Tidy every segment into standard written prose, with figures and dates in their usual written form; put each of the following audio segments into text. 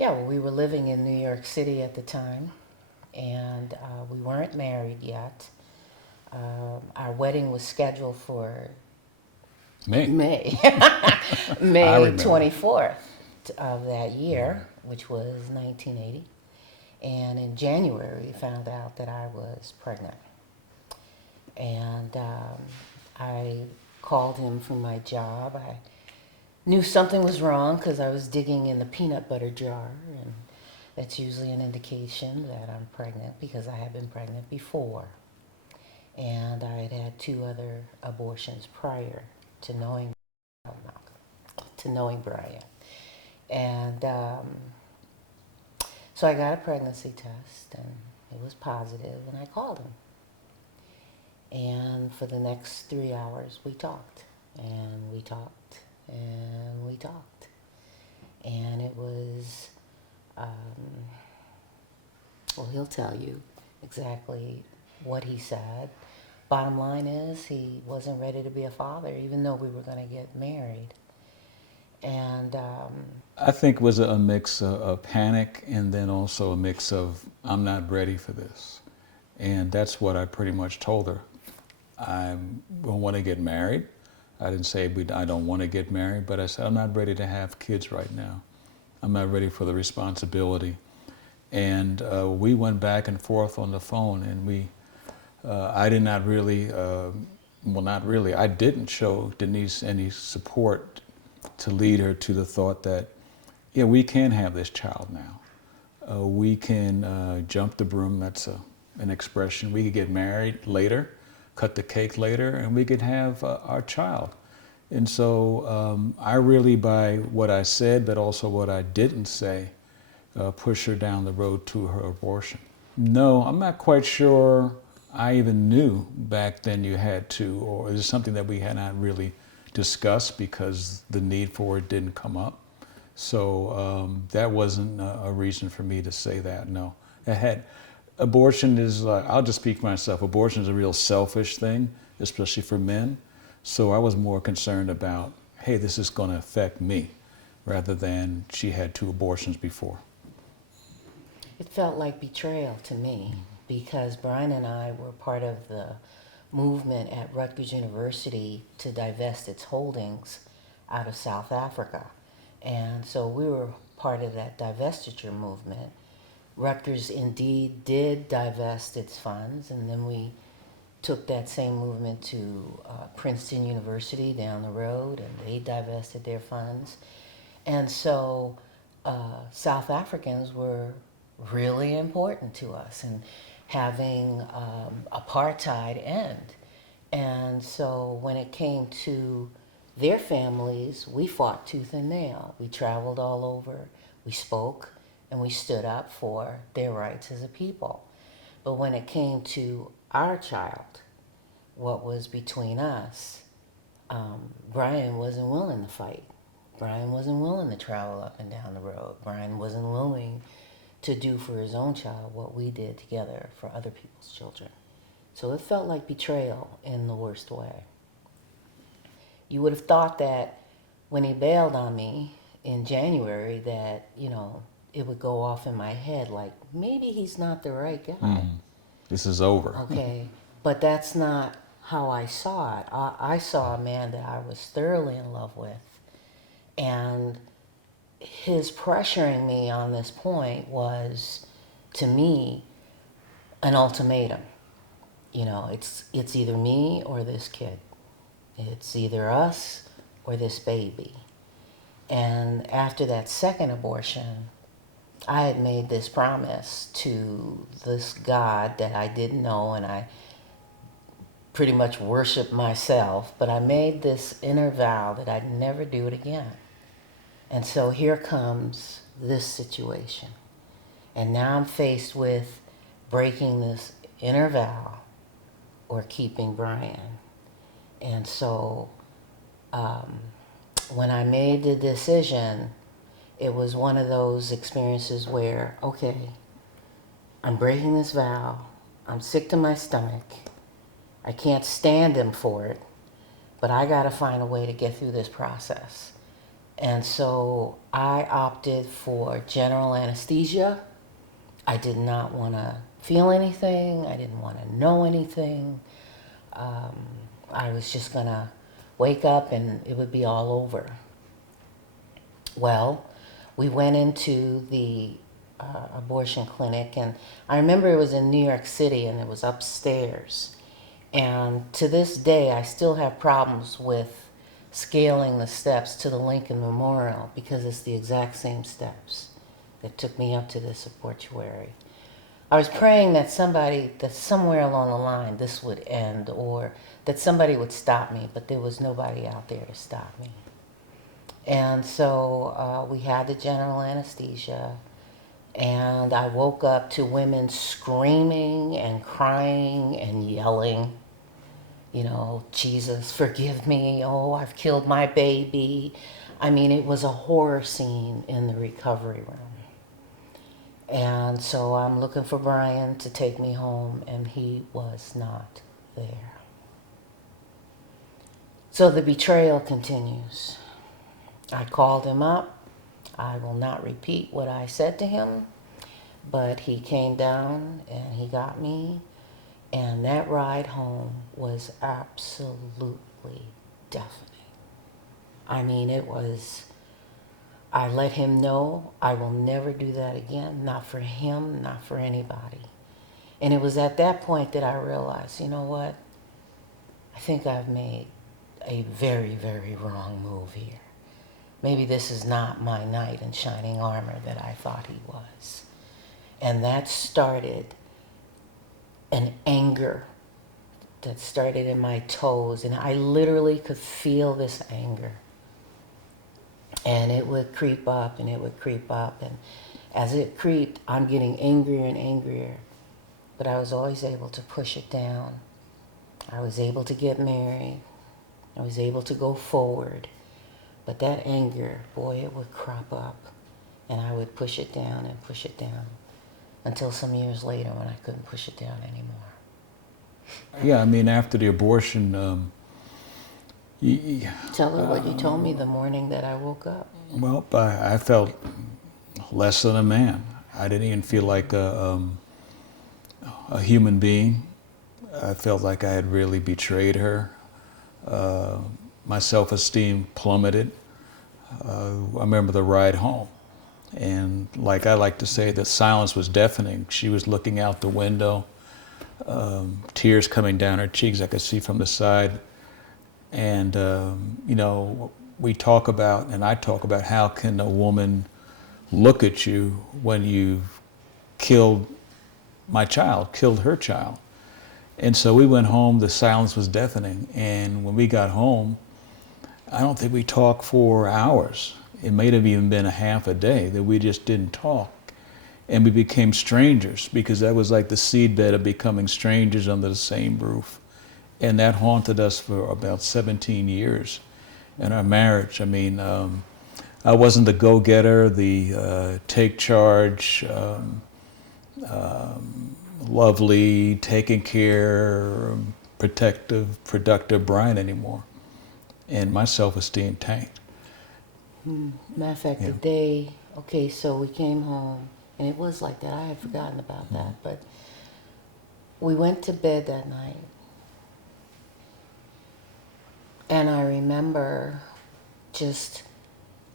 Yeah, well, we were living in New York City at the time, and we weren't married yet. Our wedding was scheduled for Me. May, I May remember. 24th of that year, which was 1980. And in January, we found out that I was pregnant. And I called him from my job. I knew something was wrong because I was digging in the peanut butter jar, and that's usually an indication that I'm pregnant because I had been pregnant before. And I had had two other abortions prior to knowing Brian. And so I got a pregnancy test, and it was positive, and I called him. And for the next 3 hours, we talked, and we talked, and we talked. And it was, well, he'll tell you exactly what he said. Bottom line is, he wasn't ready to be a father, even though we were going to get married. And I think it was a mix of panic and then also a mix of I'm not ready for this. And that's what I pretty much told her. I don't want to get married. I didn't say I don't want to get married, but I said I'm not ready to have kids right now. I'm not ready for the responsibility. And we went back and forth on the phone, and I did not really, well, not really, I didn't show Denise any support to lead her to the thought that, yeah, we can have this child now. We can jump the broom, that's an expression. We could get married later, cut the cake later, and we could have our child. And so I really, by what I said, but also what I didn't say, push her down the road to her abortion. No, I'm not quite sure I even knew back then you had to, or is it something that we had not really discussed because the need for it didn't come up. So that wasn't a reason for me to say that, no. Abortion is, I'll just speak for myself, abortion is a real selfish thing, especially for men. So I was more concerned about, hey, this is going to affect me, rather than she had two abortions before. it felt like betrayal to me because Brian and I were part of the movement at Rutgers University to divest its holdings out of South Africa. And so we were part of that divestiture movement. Rutgers indeed did divest its funds, and then we took that same movement to Princeton University down the road, and they divested their funds. And so South Africans were really important to us, and having apartheid end. And so when it came to their families, we fought tooth and nail. We traveled all over, we spoke, and we stood up for their rights as a people. But when it came to our child, what was between us, Brian wasn't willing to fight. Brian wasn't willing to travel up and down the road. Brian wasn't willing to do for his own child what we did together for other people's children. So it felt like betrayal in the worst way. You would have thought that when he bailed on me in January that, it would go off in my head like maybe he's not the right guy. This is over. Okay, but that's not how I saw it. I saw a man that I was thoroughly in love with, and his pressuring me on this point was, to me, an ultimatum. It's either me or this kid. It's either us or this baby. And after that second abortion, I had made this promise to this God that I didn't know, and I pretty much worshiped myself, but I made this inner vow that I'd never do it again. And so here comes this situation. And now I'm faced with breaking this inner vow or keeping Brian. And so when I made the decision, it was one of those experiences where, okay, I'm breaking this vow. I'm sick to my stomach. I can't stand him for it, but I got to find a way to get through this process. And so I opted for general anesthesia. I did not want to feel anything. I didn't want to know anything. Um, I was just going to wake up and it would be all over. Well, we went into the abortion clinic, and I remember it was in New York City and it was upstairs. And to this day, I still have problems with scaling the steps to the Lincoln Memorial because it's the exact same steps that took me up to this abortuary. I was praying that somewhere along the line this would end, or that somebody would stop me, but there was nobody out there to stop me. And so we had the general anesthesia, and I woke up to women screaming and crying and yelling, you know, Jesus, forgive me. Oh, I've killed my baby. I mean, it was a horror scene in the recovery room. And so I'm looking for Brian to take me home, and he was not there. So the betrayal continues. I called him up. I will not repeat what I said to him, but he came down and he got me, and that ride home was absolutely deafening. I mean, I let him know I will never do that again, not for him, not for anybody. And it was at that point that I realized, you know what? I think I've made a very, very wrong move here. Maybe this is not my knight in shining armor that I thought he was. And that started an anger that started in my toes. And I literally could feel this anger. And it would creep up and it would creep up. And as it creeped, I'm getting angrier and angrier. But I was always able to push it down. I was able to get married. I was able to go forward. But that anger, boy, it would crop up, and I would push it down and push it down until some years later when I couldn't push it down anymore. Yeah, I mean, after the abortion, Tell her what you told me the morning that I woke up. well, I felt less than a man. I didn't even feel like a human being. I felt like I had really betrayed her. My self-esteem plummeted. I remember the ride home, and like I like to say, the silence was deafening. She was looking out the window, tears coming down her cheeks I could see from the side. And you know, we talk about, and I talk about, how can a woman look at you when you've killed my child, killed her child? And so we went home, the silence was deafening, and when we got home, I don't think we talked for hours. It may have even been a half a day that we just didn't talk. And we became strangers, because that was like the seedbed of becoming strangers under the same roof. And that haunted us for about 17 years in our marriage. I mean, I wasn't the go-getter, the take charge, lovely, taking care, protective, productive Brian anymore. And my self-esteem tanked. Matter of fact, the day, okay, so we came home, and it was like that. I had forgotten about that. But we went to bed that night. And I remember just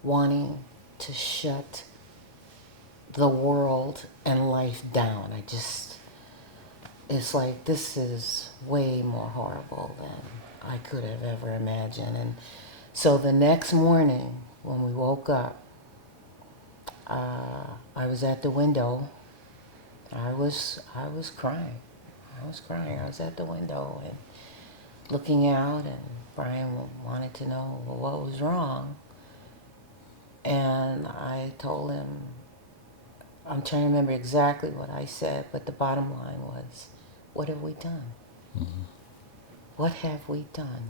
wanting to shut the world and life down. It's like, this is way more horrible than I could have ever imagined. And so the next morning when we woke up, I was at the window. I was crying. I was at the window and looking out, and Brian wanted to know, well, what was wrong. And I told him, I'm trying to remember exactly what I said, but the bottom line was, what have we done? Mm-hmm. What have we done?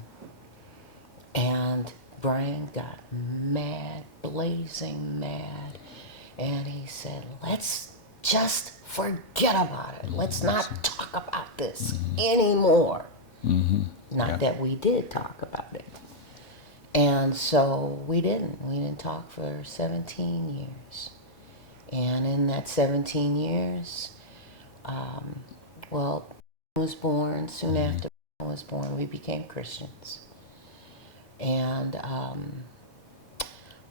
And Brian got mad, blazing mad, and he said, let's just forget about it. Let's not talk about this anymore. Mm-hmm. Not that we did talk about it. And so we didn't talk for 17 years. And in that 17 years, um, well, I was born. Soon after I was born, we became Christians. And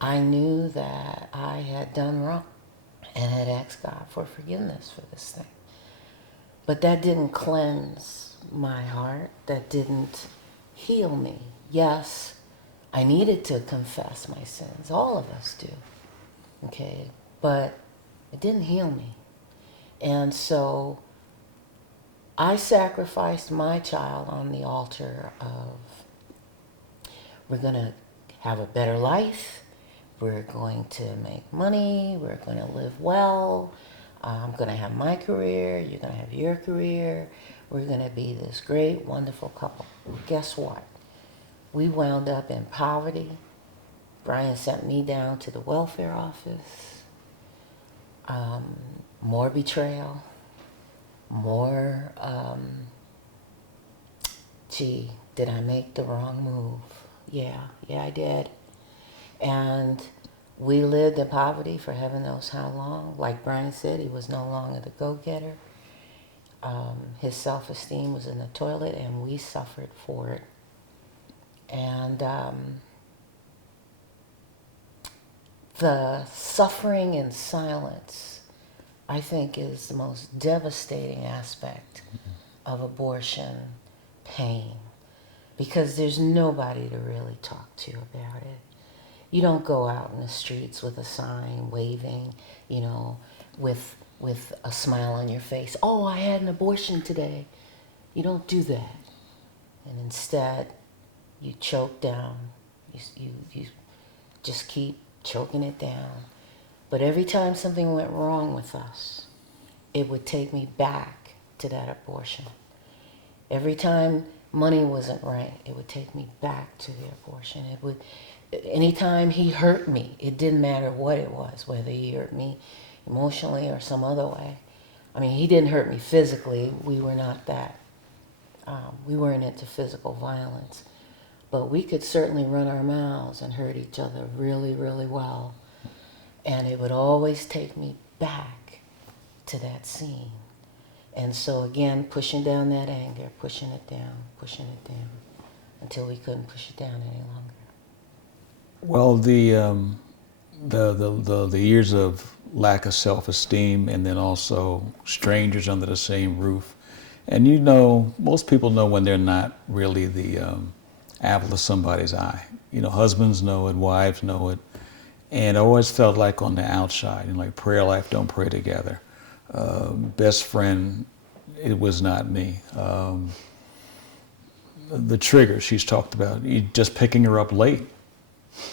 I knew that I had done wrong and had asked God for forgiveness for this thing. But that didn't cleanse my heart. That didn't heal me. Yes, I needed to confess my sins. All of us do. Okay? But it didn't heal me. And so I sacrificed my child on the altar of, we're going to have a better life. We're going to make money. We're going to live well. I'm going to have my career. You're going to have your career. We're going to be this great, wonderful couple. Guess what? We wound up in poverty. Brian sent me down to the welfare office. More betrayal. More, gee, did I make the wrong move? Yeah, I did. And we lived in poverty for heaven knows how long. Like Brian said, he was no longer the go-getter. His self-esteem was in the toilet, and we suffered for it. And the suffering in silence, I think, is the most devastating aspect of abortion pain, because there's nobody to really talk to about it. You don't go out in the streets with a sign waving, with a smile on your face. Oh, I had an abortion today. You don't do that. And instead, you choke down. You just keep choking it down. But every time something went wrong with us, it would take me back to that abortion. Every time money wasn't right, it would take me back to the abortion. Anytime he hurt me, it didn't matter what it was, whether he hurt me emotionally or some other way. I mean, he didn't hurt me physically. We were not that. We weren't into physical violence. But we could certainly run our mouths and hurt each other really, really well. And it would always take me back to that scene. And so again, pushing down that anger, pushing it down, until we couldn't push it down any longer. Well, the years of lack of self-esteem, and then also strangers under the same roof, and most people know when they're not really the apple of somebody's eye. Husbands know it, wives know it, and I always felt like on the outside, like prayer life, don't pray together. Best friend, it was not me. The trigger she's talked about, just picking her up late,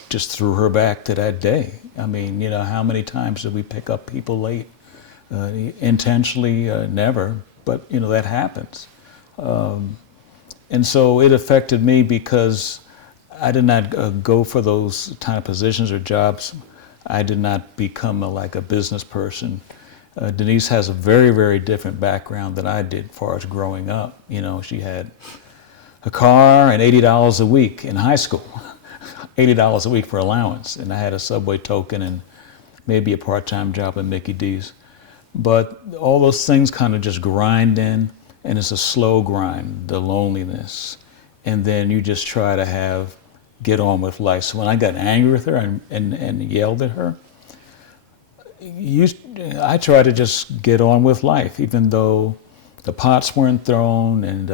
just threw her back to that day. I mean, how many times did we pick up people late? Intentionally, never, but that happens. And so it affected me because I did not go for those kind of positions or jobs. I did not become like a business person. Denise has a very, very different background than I did as far as growing up. She had a car and $80 a week in high school, $80 a week for allowance. And I had a Subway token and maybe a part-time job at Mickey D's. But all those things kind of just grind in, and it's a slow grind, the loneliness. And then you just try to get on with life. So when I got angry with her and yelled at her, I tried to just get on with life, even though the pots weren't thrown and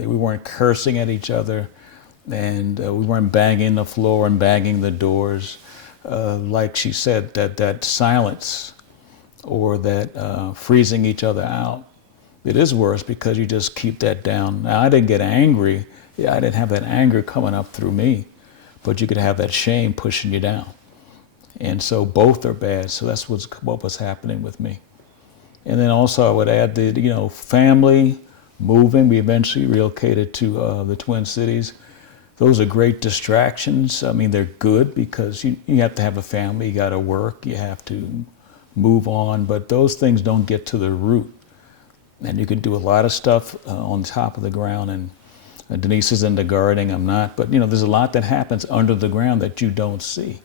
we weren't cursing at each other, and we weren't banging the floor and banging the doors. Like she said, that silence or that freezing each other out, it is worse because you just keep that down. Now, I didn't get angry. I didn't have that anger coming up through me, but you could have that shame pushing you down. And so both are bad. So that's what was happening with me. And then also I would add the, family, moving. We eventually relocated to the Twin Cities. Those are great distractions. I mean, they're good because you have to have a family, you got to work, you have to move on, but those things don't get to the root. And you can do a lot of stuff on top of the ground. And Denise is into gardening, I'm not. But, there's a lot that happens under the ground that you don't see.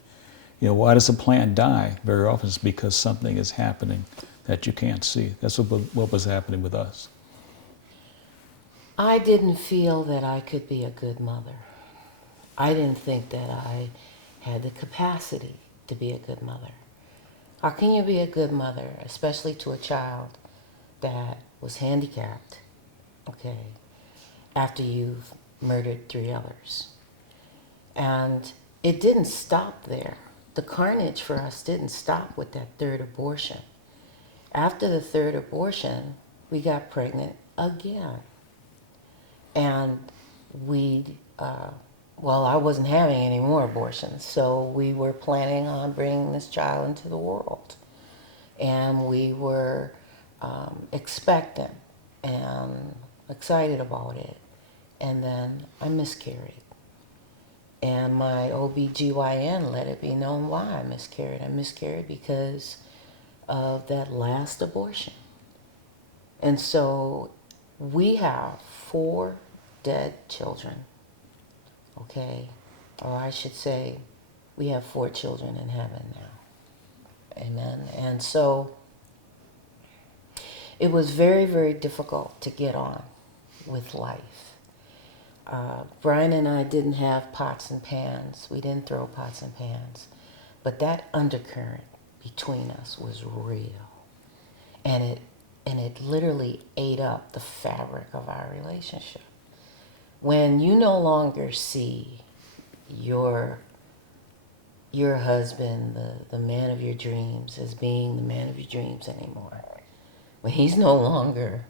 Why does a plant die? Very often it's because something is happening that you can't see. That's what was happening with us. I didn't feel that I could be a good mother. I didn't think that I had the capacity to be a good mother. How can you be a good mother, especially to a child that was handicapped, okay, after you've murdered 3 others? And it didn't stop there. The carnage for us didn't stop with that 3rd abortion. After the 3rd abortion, we got pregnant again. And I wasn't having any more abortions, so we were planning on bringing this child into the world. And we were expectant and excited about it. And then I miscarried. And my OBGYN let it be known why I miscarried. I miscarried because of that last abortion. And so we have 4 dead children, okay? Or I should say, we have 4 children in heaven now. Amen. And so it was very, very difficult to get on with life. Brian and I didn't have pots and pans. We didn't throw pots and pans. But that undercurrent between us was real. And it literally ate up the fabric of our relationship. When you no longer see your husband, the man of your dreams, as being the man of your dreams anymore, when he's no longer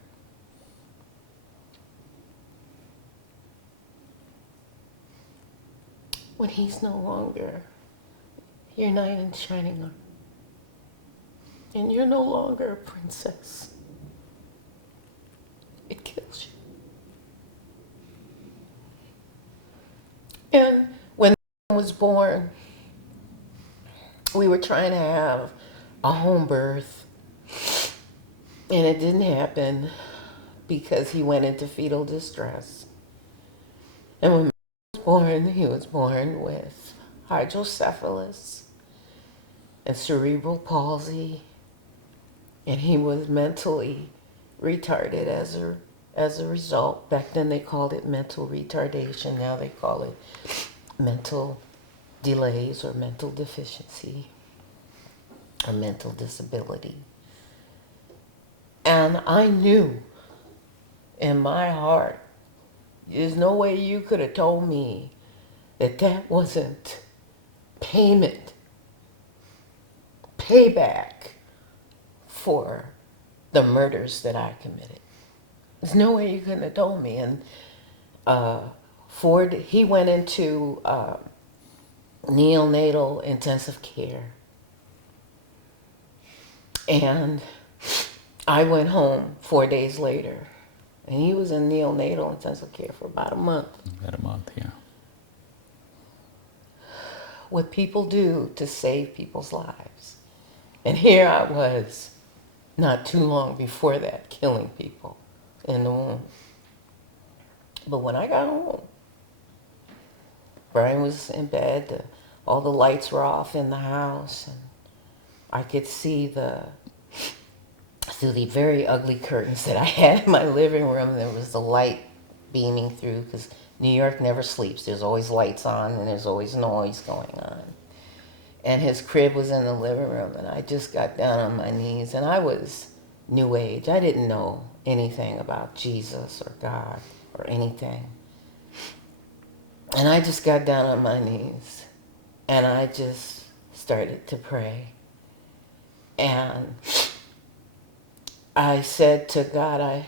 your knight in shining armor, and you're no longer a princess, it kills you. And when I was born, we were trying to have a home birth, and it didn't happen because he went into fetal distress. And when he was born with hydrocephalus and cerebral palsy, and he was mentally retarded as a result. Back then they called it mental retardation. Now they call it mental delays or mental deficiency or mental disability. And I knew in my heart, there's no way you could have told me that that wasn't payback for the murders that I committed. There's no way you couldn't have told me. And Ford, he went into neonatal intensive care. And I went home 4 days later. And he was in neonatal intensive care for about a month. About a month, yeah. What people do to save people's lives. And here I was, not too long before that, killing people in the womb. But when I got home, Brian was in bed, all the lights were off in the house, and I could see through the very ugly curtains that I had in my living room, there was the light beaming through, because New York never sleeps. There's always lights on and there's always noise going on. And his crib was in the living room, and I just got down on my knees, and I was New Age. I didn't know anything about Jesus or God or anything. And I just got down on my knees, and I just started to pray. And I said to God,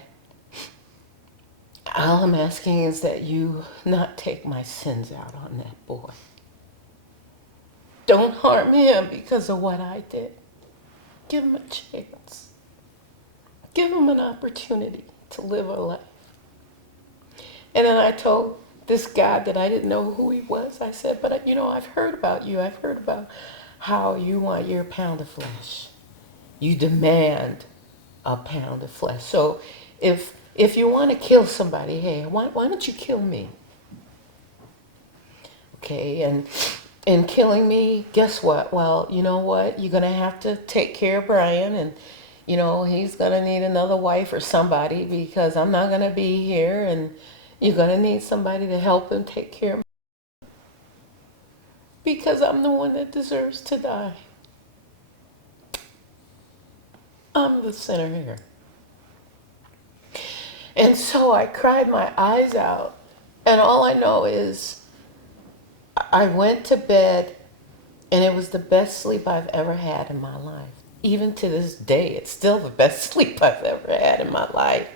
all I'm asking is that you not take my sins out on that boy. Don't harm him because of what I did. Give him a chance. Give him an opportunity to live a life. And then I told this God that I didn't know who he was. I said, but I've heard about you. I've heard about how you want your pound of flesh. You demand a pound of flesh. So if if you want to kill somebody, hey, why don't you kill me? Okay, and in killing me, guess what? Well, you know what? You're going to have to take care of Brian, and, you know, he's going to need another wife or somebody because I'm not going to be here, and you're going to need somebody to help him take care of me because I'm the one that deserves to die. I'm the sinner here. And so I cried my eyes out, and all I know is I went to bed, and it was the best sleep I've ever had in my life. Even to this day, it's still the best sleep I've ever had in my life.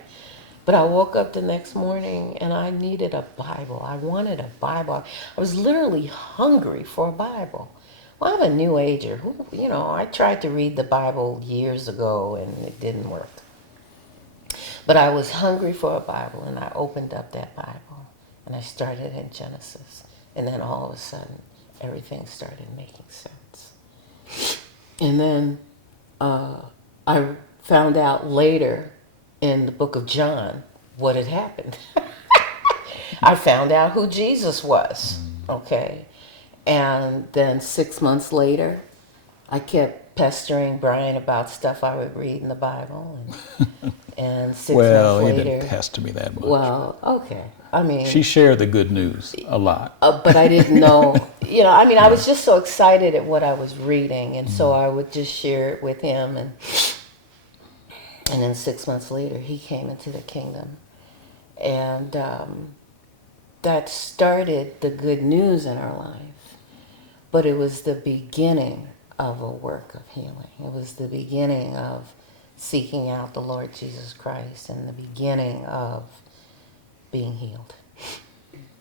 But I woke up the next morning and I needed a Bible. I wanted a Bible. I was literally hungry for a Bible. Well, I'm a New Ager. You know, I tried to read the Bible years ago and it didn't work. But I was hungry for a Bible, and I opened up that Bible and I started in Genesis. And then all of a sudden, everything started making sense. And then I found out later in the book of John what had happened. I found out who Jesus was, okay? And then 6 months later, I kept pestering Brian about stuff I would read in the Bible. And 6 Well, months he didn't later, pester me that much. well, okay. I mean, She shared the good news a lot. but I didn't know, you know, I mean, I was just so excited at what I was reading. And so I would just share it with him. And then 6 months later, he came into the kingdom. And that started the good news in our life. But it was the beginning of a work of healing. It was the beginning of seeking out the Lord Jesus Christ and the beginning of being healed.